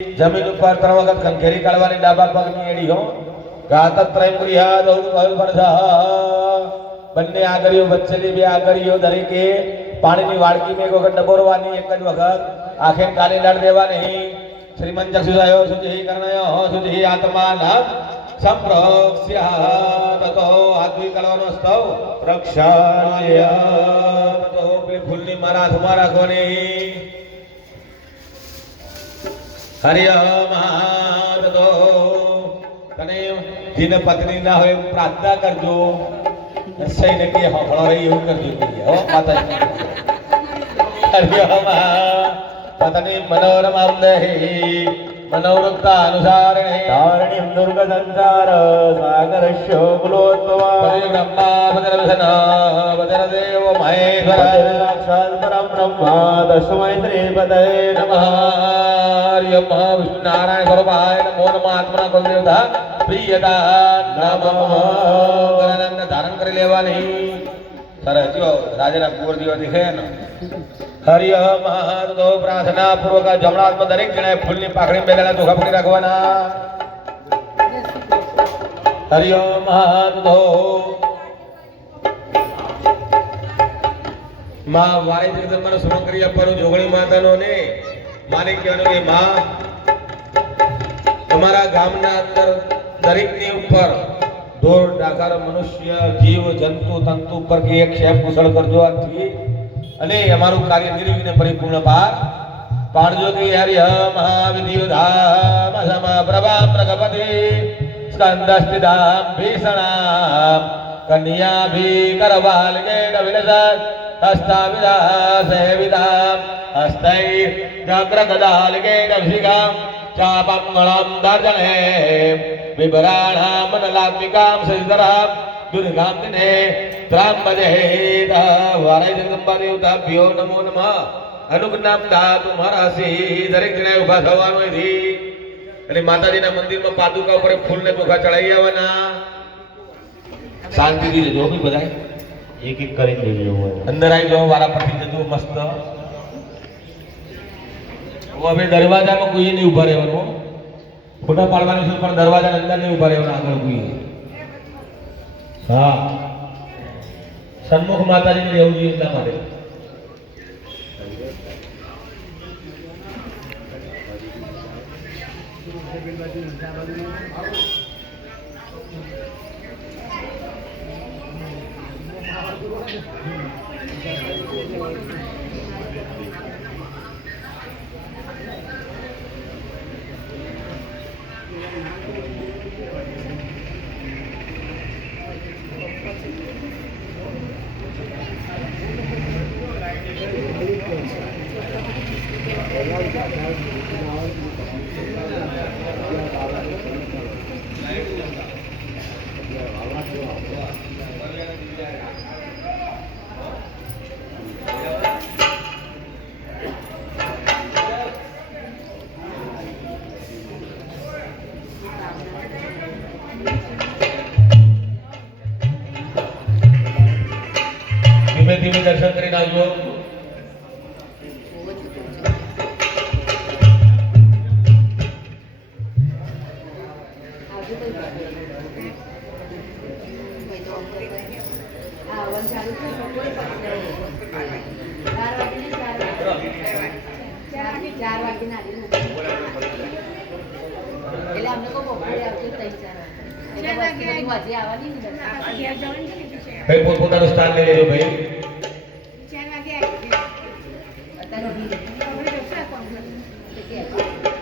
જમીન ઉપર 3 વખત ખંખેરી કાઢવાની ડાબા પગની એડી હો ગાતત્રય પુરિયા દૌડ કલ પરધા બંને આગળીઓ વચ્ચેની બે આગળીઓ દરેકે પાણીની વાડકી મેં એક વખત ડબોરવાની એક જ વખત આંખે કાને લડ દેવાની શ્રીમંત ચક્ષુષાયો સુચિ કર્ણયો સુચિ આત્માન સંપ્રોક્ષ્ય તતો આત્મિક કળવાનો સ્તવ રક્ષાય તો પેલી ફૂલની મારા હાથમાં રાખવાની હરિ મહાદો તને જેને પત્ની ના હોય પ્રાર્થના કરજો સૈને કે હફળો રહી એવું કરજો હો માતાજી હરિ પત્ની મનોરમામ દેહી મનોવૃત્તા અનુસારણે તારણીમ દુર્ગ સંસાર સાગરસ્યો કુલોત્તમા પરિબ્રહ્મા ભદ્રવસના ભદ્રદેવ મહેશ્વર સાક્ષાત પરમ બ્રહ્મા તસ્મૈ શ્રીપતય નમઃ હરિ વિષ્ણુ નારાયણ સ્વરૂપાય નમો નમઃ આત્મના કુલદેવતા પ્રિયતા નમઃ ગણનંદ ધારણ કરી લેવાની સરસ જો રાજાના કુંવર જેવા દેખાય ને હરિ મહાદો પ્રાર્થના પૂર્વક જમણા હાથમાં દરેક જણાએ ફૂલની પાકડી બેલેલા ચોખા પકડી રાખવાના હરિ મહાદો માં વાળી જગદંબાનો સમગ્રી આપવાનું જોગણી માતાનો ને માને કહેવાનું કે માં તમારા ગામના અંદર દરેકની ઉપર ઢોર ડાકાર મનુષ્ય જીવ જંતુ તંતુ ઉપર કે એક ક્ષેપ કુશળ કરજો આથી અને અમારું કાર્ય નિર્વિઘ્ને પરિપૂર્ણ પાર પાડજો કે હરિ મહાવિધિ ધામ સમા પ્રભા પ્રગપતિ સ્કંદસ્થિતામ ભીષણામ કન્યા ભી કરવાલ ગેડ વિલસત હસ્તા વિદા સેવિતામ હસ્તૈ ચક્ર ગદાલ ગેડ અભિષિકામ ચાપમ ગણમ દર્જને વિભરાણામ મનલાત્મિકામ સજિતરામ દુર્ગામ દિને ત્રાંબજેત વારાય જગદંબા દેવતાભ્યો નમો નમઃ અનુજ્ઞામ દાતુ મહારાસી દરેક જણાએ ઊભા થવાનું અહીંથી અને માતાજીના મંદિરમાં પાદુકા ઉપર ફૂલને ચોખા ચડાવી આવવાના શાંતિથી જજો બી બધાય એક એક કરીને લેજો અંદર આવી જાઓ વારા પરથી જજો મસ્ત હવે દરવાજામાં કોઈ નહીં ઊભા રહેવાનું ફોટા પાડવાની છે પણ દરવાજાની અંદર નહીં ઊભા રહેવાનું આગળ કોઈ હા સન્મુખ માતાજીને રહેવું જોઈએ એટલા માટે ધીમે ધીમે દર્શન કરીને આવજો ભાઈ પોતપોતાનું સ્થાન લઈ લેજો ભાઈ અત્યારે